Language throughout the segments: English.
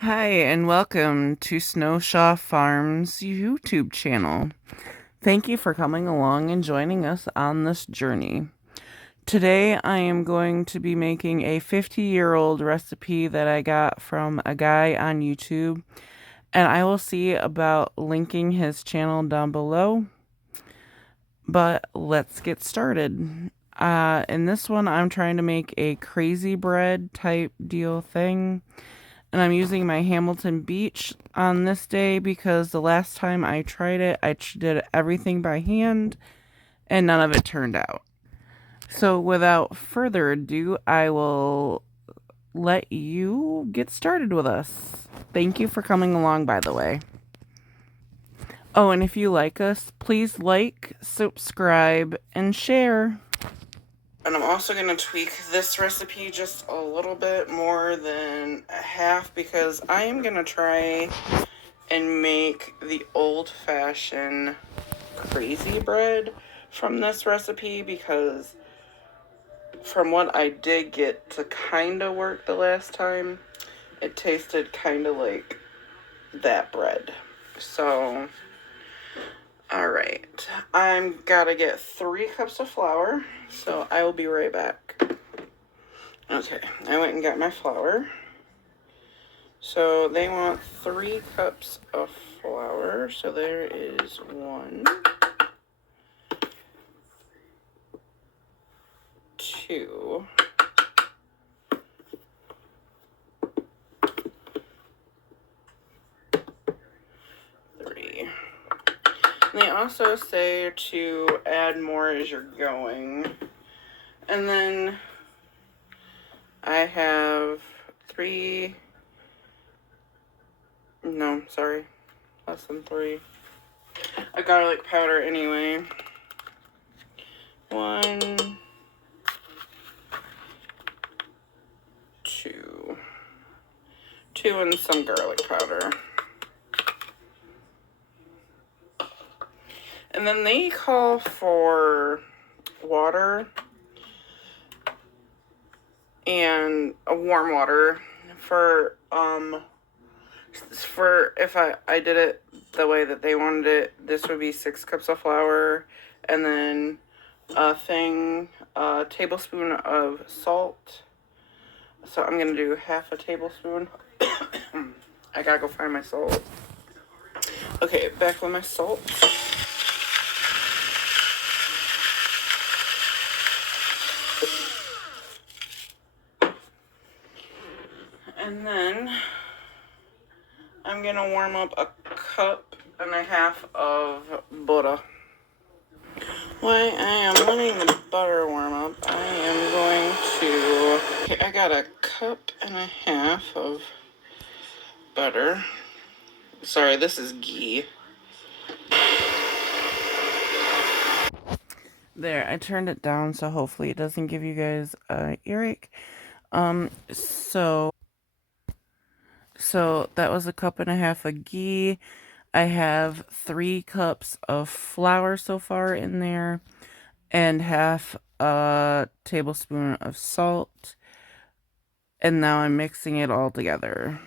Hi, and welcome to Snowshaw Farms YouTube channel. Thank you for coming along and joining us on this journey. Today, I am going to be making a 50-year-old recipe that I got from a guy on YouTube, and I will see about linking his channel down below. But let's get started. In this one, I'm trying to make a crazy bread type deal thing. And I'm using my Hamilton Beach on this day because the last time I tried it, I did everything by hand and none of it turned out. So without further ado, I will let you get started with us. Thank you for coming along, by the way. Oh, and if you like us, please like, subscribe, and share. And I'm also going to tweak this recipe just a little bit more than a half because I am going to try and make the old-fashioned crazy bread from this recipe because from what I did get to kind of work the last time, it tasted kind of like that bread. So, alright, I'm gotta get 3 cups of flour, so I will be right back. Okay, I went and got my flour. So they want 3 cups of flour, so there is 1, 2, 3. And they also say to add more as you're going. And then I have 3, no, sorry, less than 3, a garlic powder anyway. 1, 2, 2 and some garlic powder. And then they call for water and a warm water for if I did it the way that they wanted it, this would be 6 cups of flour and then a tablespoon of salt. So I'm gonna do half a tablespoon. I gotta go find my salt. Okay, back with my salt. And then I'm gonna warm up a cup and a half of butter. While I am letting the butter warm up, I am going to... Okay, I got a cup and a half of butter. Sorry, this is ghee. There, I turned it down so hopefully it doesn't give you guys an earache. So that was a cup and a half of ghee. I have 3 cups of flour so far in there and half a tablespoon of salt. And now I'm mixing it all together.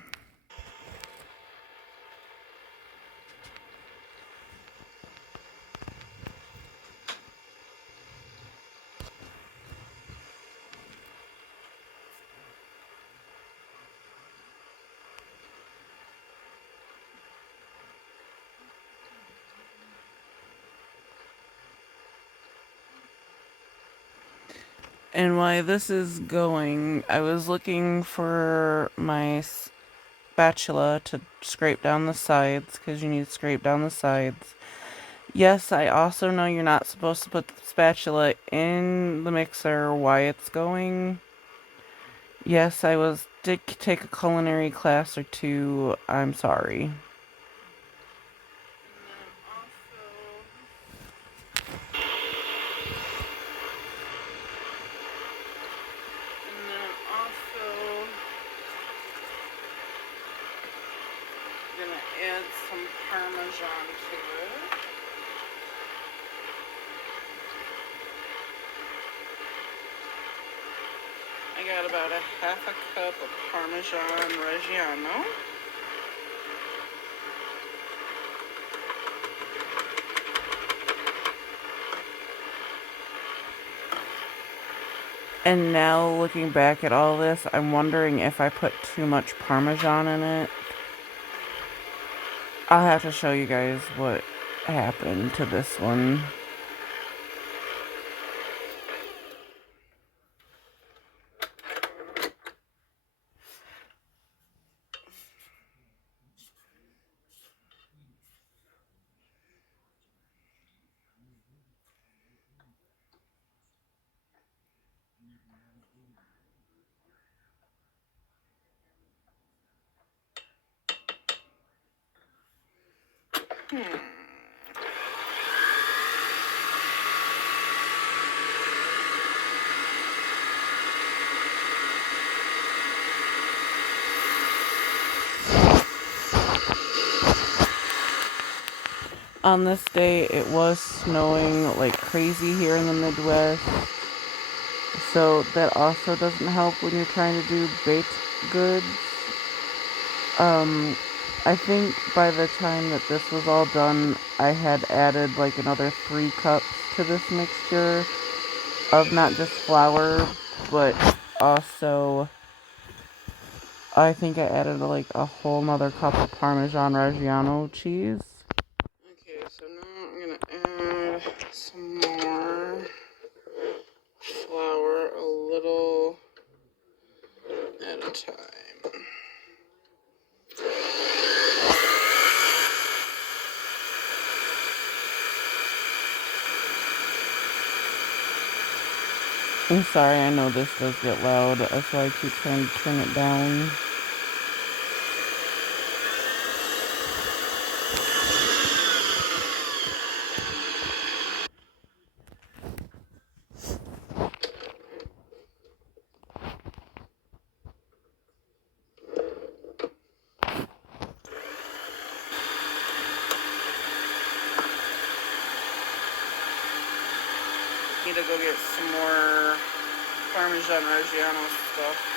And while this is going, I was looking for my spatula to scrape down the sides, because you need to scrape down the sides. Yes, I also know you're not supposed to put the spatula in the mixer while it's going. Yes, did take a culinary class or two. I'm sorry. And then I'm also gonna add some Parmesan to it. I got about a half a cup of Parmesan Reggiano. And now looking back at all this, I'm wondering if I put too much Parmesan in it. I'll have to show you guys what happened to this one. On this day, it was snowing like crazy here in the Midwest, so that also doesn't help when you're trying to do baked goods. I think by the time that this was all done, I had added like another 3 cups to this mixture of not just flour, but also I think I added like a whole nother cup of Parmesan Reggiano cheese. Okay, so now I'm gonna add some more flour, a little at a time. I'm sorry, I know this does get loud, that's why I keep trying to turn it down. Need to go get some more Parmesan Reggiano stuff.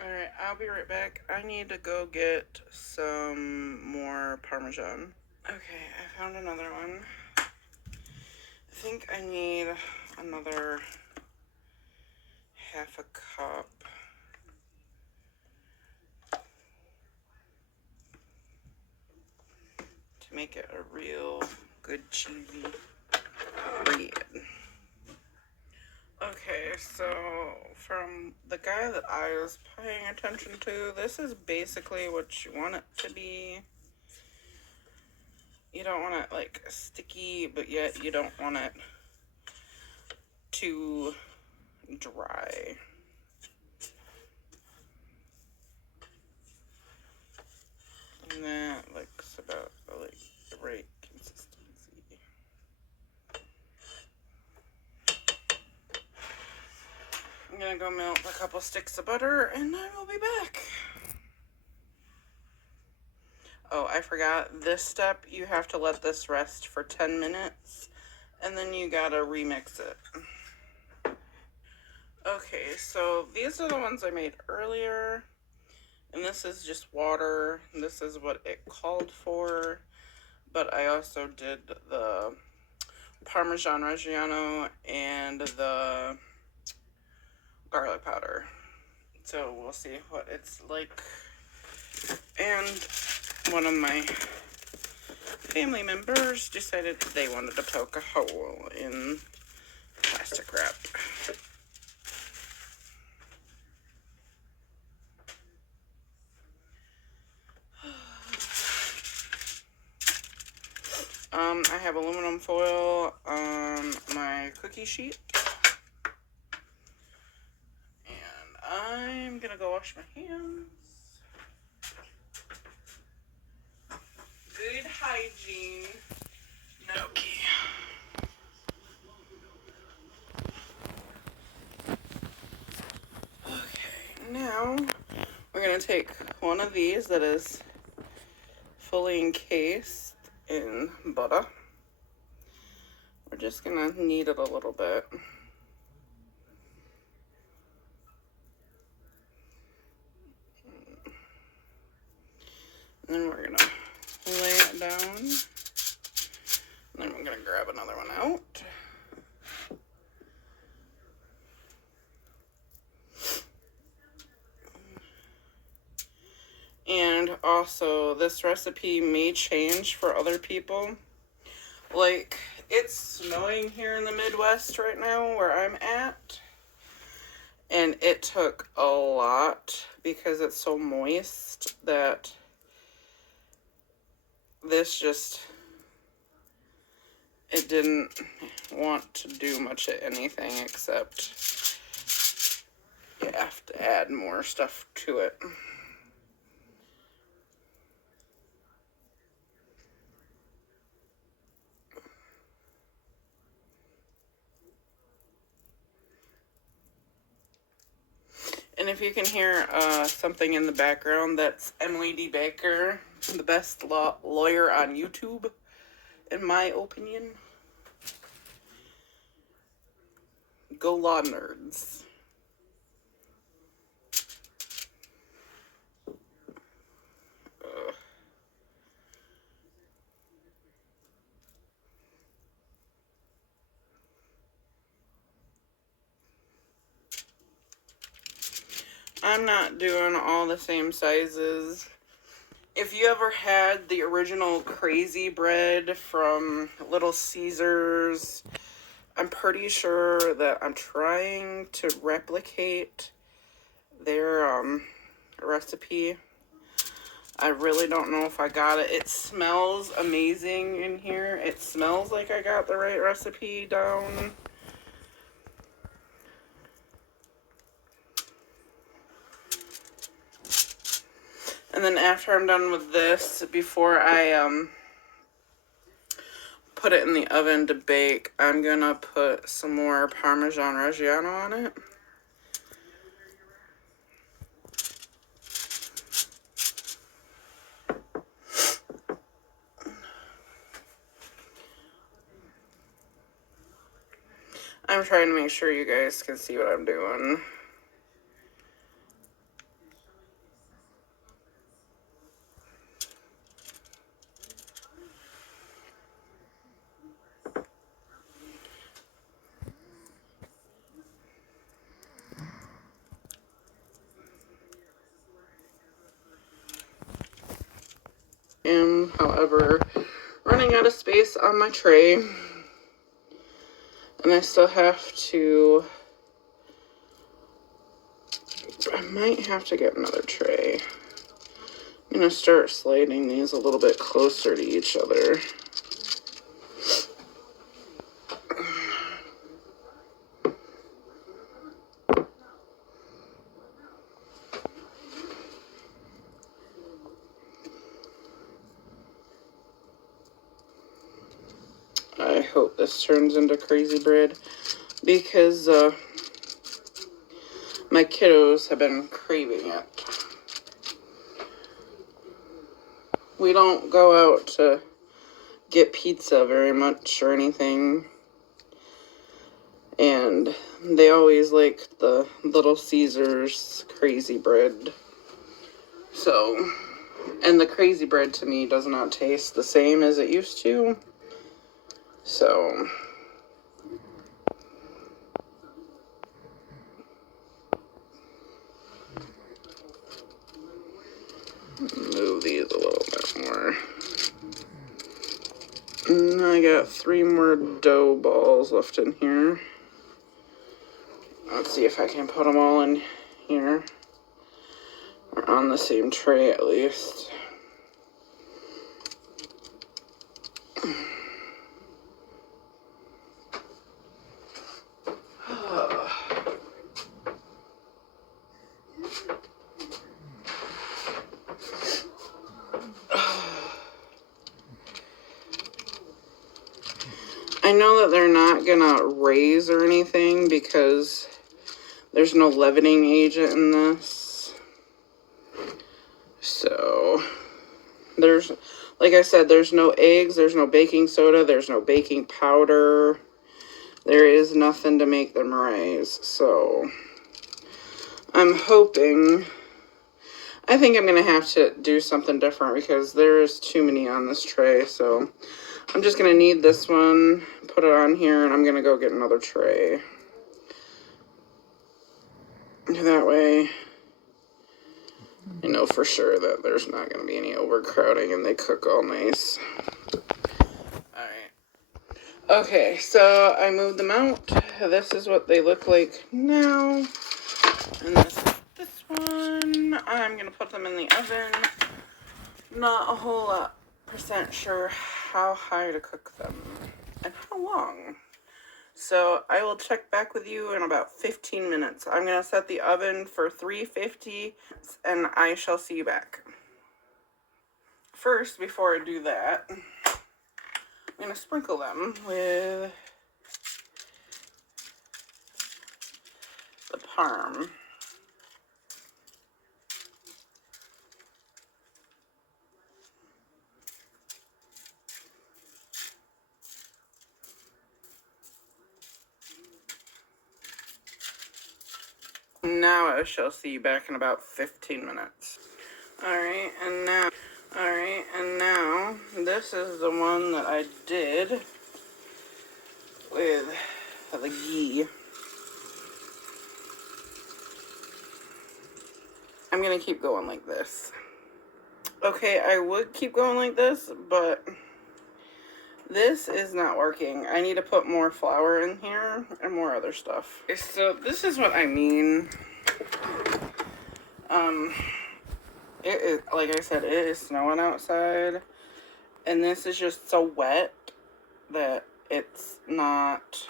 Alright, I'll be right back. I need to go get some more Parmesan. Okay, I found another one. I think I need another half a cup. To make it a real good cheesy bread. Okay, so from the guy that I was paying attention to, this is basically what you want it to be. You don't want it like sticky, but yet you don't want it too dry. And that looks about like the right consistency. I'm gonna go melt a couple sticks of butter and I will be back. Oh, I forgot. This step, you have to let this rest for 10 minutes and then you gotta remix it. Okay, so these are the ones I made earlier. And this is just water. This is what it called for. But I also did the Parmesan Reggiano and the garlic powder. So we'll see what it's like. And one of my family members decided they wanted to poke a hole in plastic wrap. I have aluminum foil on my cookie sheet. And I'm gonna go wash my hands. Good hygiene. Noki. Okay, now we're gonna take one of these that is fully encased in butter. We're just gonna knead it a little bit. And then we're gonna lay it down. And then we're gonna grab another one out. And also, this recipe may change for other people. Like, it's snowing here in the Midwest right now where I'm at. And it took a lot because it's so moist that this just, it didn't want to do much of anything except you have to add more stuff to it. And if you can hear something in the background, that's Emily D. Baker, the best lawyer on YouTube, in my opinion. Go law nerds. I'm not doing all the same sizes. If you ever had the original crazy bread from Little Caesars, I'm pretty sure that I'm trying to replicate their recipe. I really don't know if I got it. It smells amazing in here. It smells like I got the right recipe down. And then after I'm done with this, before I put it in the oven to bake, I'm gonna put some more Parmesan Reggiano on it. I'm trying to make sure you guys can see what I'm doing. However, running out of space on my tray, and I still have to, I might have to get another tray. I'm gonna start sliding these a little bit closer to each other. I hope this turns into crazy bread because my kiddos have been craving it. We don't go out to get pizza very much or anything, and they always like the Little Caesars crazy bread. So, and the crazy bread to me does not taste the same as it used to. So, move these a little bit more. And I got 3 more dough balls left in here. Let's see if I can put them all in here. Or on the same tray at least. I know that they're not gonna raise or anything because there's no leavening agent in this. So there's, like I said, there's no eggs, there's no baking soda, there's no baking powder. There is nothing to make them rise. So I'm hoping, I think I'm gonna have to do something different because there's too many on this tray. So I'm just gonna need this one, put it on here, and I'm gonna go get another tray. That way I know for sure that there's not gonna be any overcrowding and they cook all nice. Alright. Okay, so I moved them out. This is what they look like now. And this one, I'm gonna put them in the oven. Not a whole lot % sure how high to cook them and how long. So I will check back with you in about 15 minutes. I'm gonna set the oven for 350 and I shall see you back. First, before I do that, I'm gonna sprinkle them with the parm. Now I shall see you back in about 15 minutes. Alright, and now this is the one that I did with the ghee. I'm gonna keep going like this. Okay, I would keep going like this, but this is not working. I need to put more flour in here and more other stuff. So this is what I mean. It is, like I said, it is snowing outside, and this is just so wet that it's not.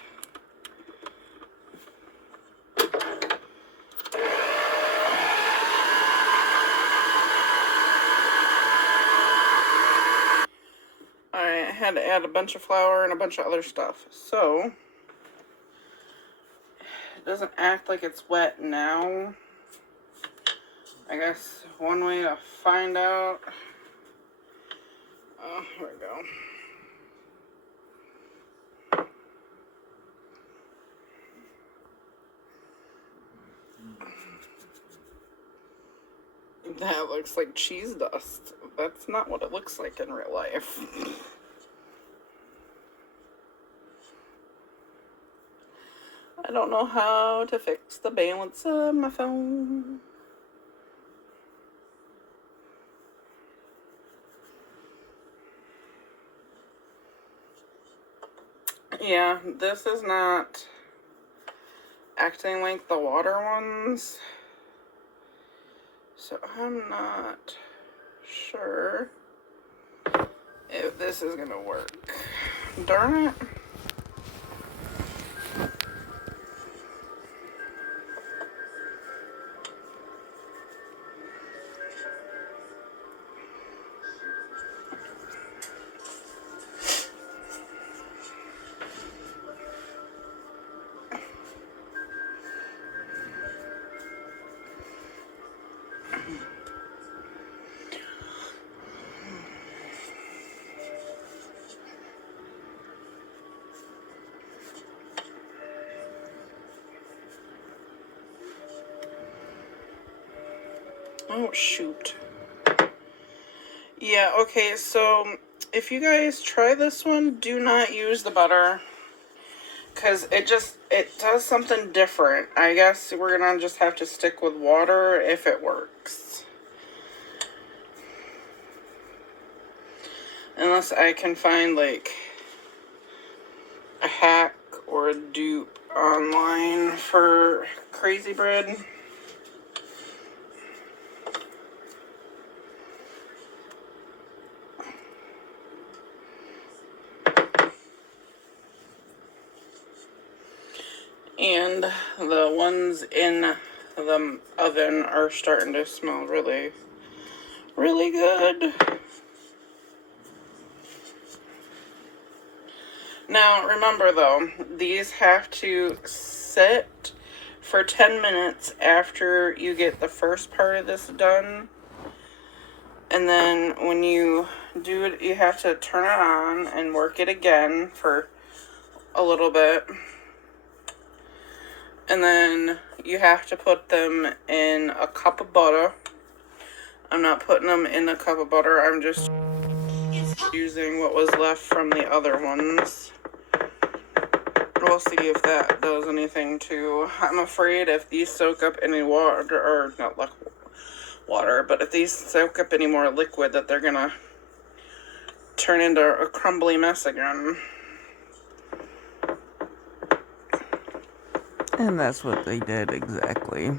I had to add a bunch of flour and a bunch of other stuff, so it doesn't act like it's wet now. I guess one way to find out. Oh, here we go. That looks like cheese dust. That's not what it looks like in real life. I don't know how to fix the balance of my phone. Yeah, this is not acting like the water ones. So I'm not sure if this is gonna work. Darn it. Oh, shoot. Yeah, okay, so if you guys try this one, do not use the butter. Because it does something different. I guess we're going to just have to stick with water if it works. Unless I can find, like, a hack or a dupe online for crazy bread. And the ones in the oven are starting to smell really, really good. Now, remember though, these have to sit for 10 minutes after you get the first part of this done. And then when you do it, you have to turn it on and work it again for a little bit. And then you have to put them in a cup of butter. I'm not putting them in a cup of butter. I'm just using what was left from the other ones. We'll see if that does anything too. I'm afraid if these soak up any water, or not like water, but if these soak up any more liquid, that they're gonna turn into a crumbly mess again. And that's what they did exactly.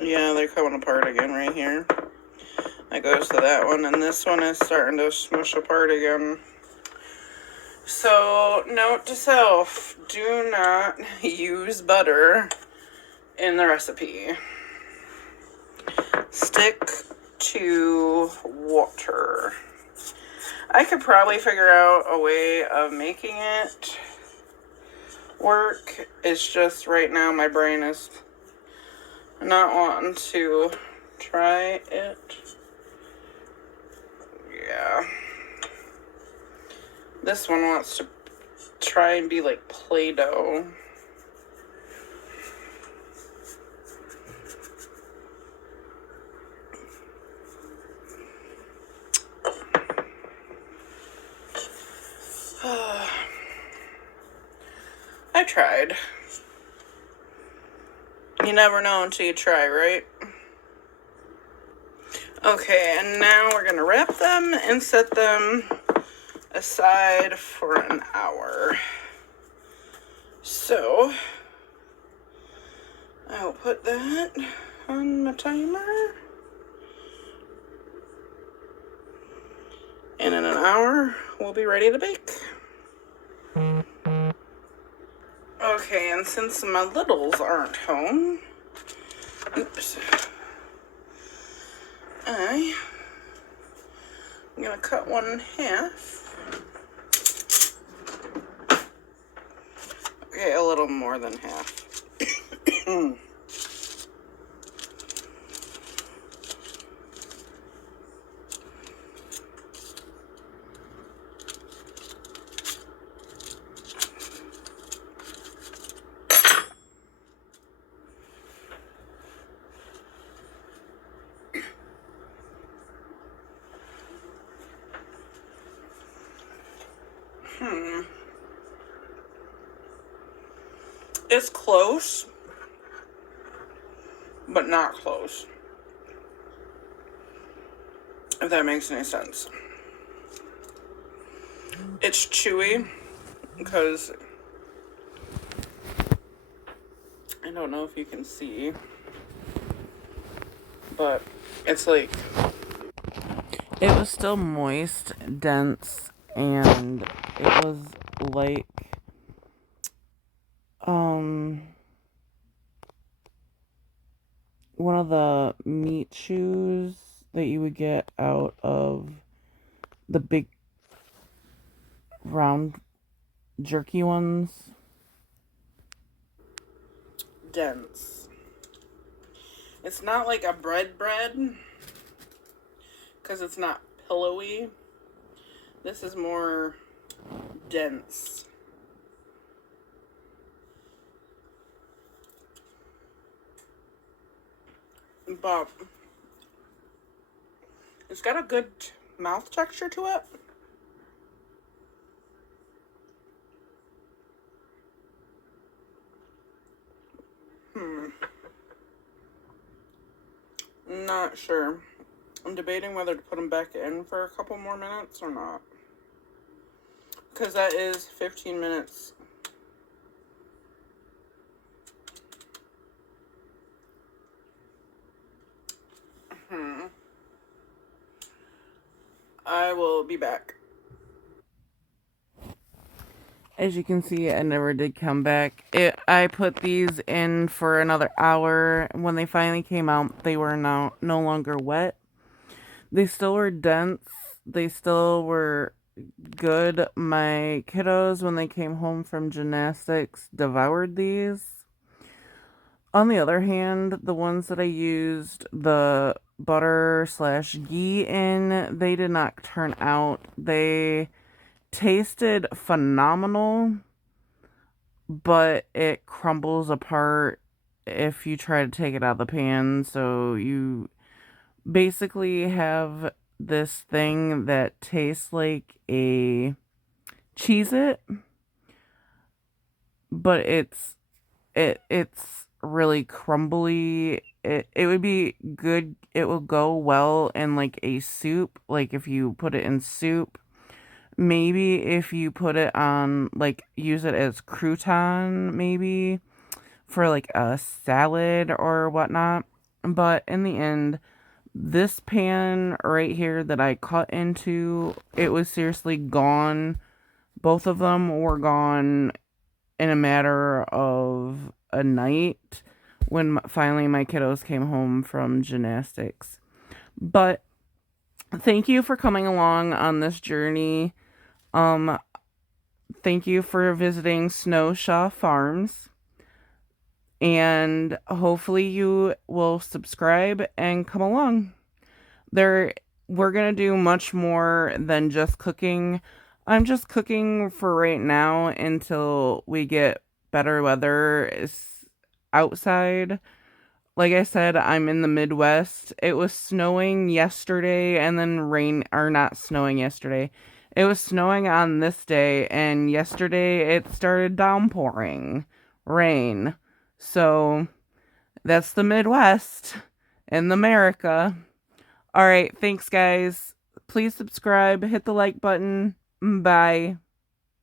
Yeah, they're coming apart again right here. That goes to that one, and this one is starting to smush apart again. So, note to self, do not use butter in the recipe. Stick to water. I could probably figure out a way of making it work. It's just right now my brain is not wanting to try it. Yeah. This one wants to try and be like Play-Doh. I tried. You never know until you try, right? Okay, and now we're gonna wrap them and set them aside for an hour. So, I'll put that on my timer. And in an hour, we'll be ready to bake. Okay, and since my littles aren't home, oops, I'm gonna cut one in half. Okay, a little more than half. It's close, but not close. If that makes any sense. It's chewy, because I don't know if you can see, but it's like, it was still moist, dense, and it was like, one of the meat chews that you would get out of the big round jerky ones. Dense. It's not like a bread, because it's not pillowy. This is more dense. But it's got a good mouth texture to it. Not sure. I'm debating whether to put them back in for a couple more minutes or not. Because that is 15 minutes. I will be back. As you can see, I never did come back. I put these in for another hour. When they finally came out, they were no longer wet. They still were dense. They still were good. My kiddos, when they came home from gymnastics, devoured these. On the other hand, the ones that I used the butter slash ghee in, they did not turn out. They tasted phenomenal, but it crumbles apart if you try to take it out of the pan. So you basically have this thing that tastes like a Cheez-It, but it's really crumbly. It would be good. It will go well in like a soup, like if you put it in soup. Maybe if you put it on, like, use it as crouton, maybe for like a salad or whatnot. But in the end, this pan right here that I cut into, it was seriously gone. Both of them were gone in a matter of a night when finally my kiddos came home from gymnastics. But thank you for coming along on this journey. Um, Thank you for visiting Snowshaw Farms. And hopefully you will subscribe and come along. We're gonna do much more than just cooking. I'm just cooking for right now until we get better weather outside. Like I said, I'm in the Midwest. It was snowing yesterday and then rain, or not snowing yesterday. It was snowing on this day, and yesterday it started downpouring rain. So that's the Midwest in America. All right, thanks, guys. Please subscribe, hit the like button. Bye.